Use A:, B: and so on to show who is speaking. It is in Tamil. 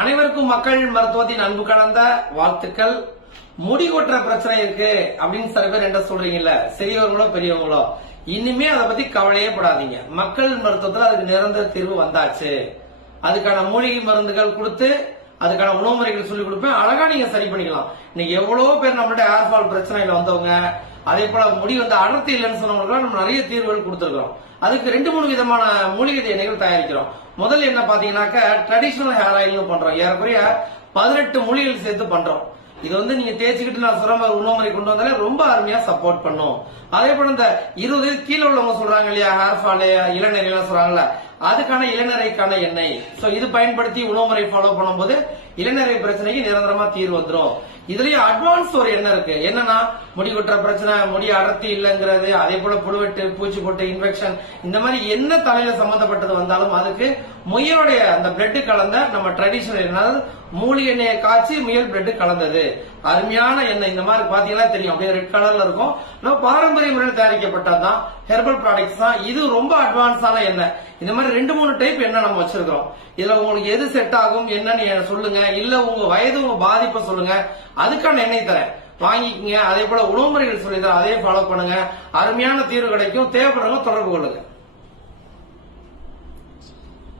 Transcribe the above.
A: அனைவருக்கும் மக்கள் மருத்துவத்தின் அன்பு கலந்த வாழ்த்துக்கள். முடி கொட்டுற பிரச்சனை இருக்கு அப்படின்னு சில பேர் என்ன சொல்றீங்கல்ல சிறியவர்களோ பெரியவங்களோ இனிமே அதை பத்தி கவலையே படாதீங்க. மக்கள் மருத்துவத்துல அதுக்கு நிரந்தர தீர்வு வந்தாச்சு. அதுக்கான மூலிகை மருந்துகள் கொடுத்து அதுக்கான உணவு முறைகள் சொல்லி கொடுப்பேன். அழகா நீங்க சரி பண்ணிக்கலாம். இன்னைக்கு எவ்வளவு பேர் நம்மள்ட்ட ஏர்ஃபால் ஃபால் பிரச்சனையில வந்தவங்க அதே போல முடி வந்து அடர்த்தி இல்லைன்னு சொன்னவங்களுக்கு நம்ம நிறைய தீர்வுகள் கொடுத்துருக்கோம் அதுக்கு ரெண்டு மூணு விதமான மூலிகை எண்ணெய்கள் தயாரிக்கிறோம். முதல்ல என்ன பாத்தீங்கன்னாக்க ட்ரெடிஷனல் ஹேர் ஆயில்னு பண்றோம். ஏறக்குறைய பதினெட்டு மூலிகைகள் சேர்த்து பண்றோம். இது வந்து நீங்க தேய்ச்சிக்கிட்டு நான் சொல்ற மாதிரி உணவு முறை கொண்டு வந்தாலே ரொம்ப அருமையா சப்போர்ட் பண்ணும். அதே போல இந்த இருபது கீழே உள்ளவங்க சொல்றாங்க இல்லையா ஹேர் ஃபால் இளநீர் எல்லாம் சொல்றாங்கல்ல அதுக்கான இளநரைக்கான எண்ணெய். சோ இது பயன்படுத்தி உணவு முறை ஃபாலோ பண்ணும்போது இளநரை பிரச்சனைக்கு நிரந்தரமா தீர்வு வந்துடும் இதுலயும் அட்வான்ஸ் ஒரு எண்ணெய் இருக்கு. என்னன்னா முடி கொட்டுற பிரச்சனை முடி அடர்த்தி இல்லைங்கிறது அதே போல புழுவெட்டு பூச்சி போட்டு இன்ஃபெக்ஷன் இந்த மாதிரி என்ன தலையில சம்பந்தப்பட்டது வந்தாலும் அதுக்கு முயலுடைய அந்த பிளட் கலந்த நம்ம ட்ரெடிஷனல் அதாவது மூலிகை எண்ணெயை காய்ச்சி முயல் பிளட் கலந்தது. அருமையான எண்ணெய். இந்த மாதிரி பாத்தீங்கன்னா தெரியும். அப்படியே ரெட் கலர்ல இருக்கும். நம்ம பாரம்பரிய முறையில் தயாரிக்கப்பட்டதுதான். ஹெர்பல் ப்ராடக்ட்ஸ் தான். இது ரொம்ப அட்வான்ஸான எண்ணெய். இந்த மாதிரி ரெண்டு மூணு டைப் என்ன நம்ம வச்சிருக்கிறோம். இதுல உங்களுக்கு எது செட் ஆகும் என்னன்னு சொல்லுங்க. இல்ல உங்க வயது உங்க பாதிப்பை சொல்லுங்க. அதுக்கான எண்ணெய் தரேன். வாங்கிக்கங்க. அதே போல உணவு முறைகள் சொல்லி தரேன் அதே ஃபாலோ பண்ணுங்க. அருமையான தீர்வு கிடைக்கும். தேவைப்படுறவங்க தொடர்பு கொள்ளுங்க.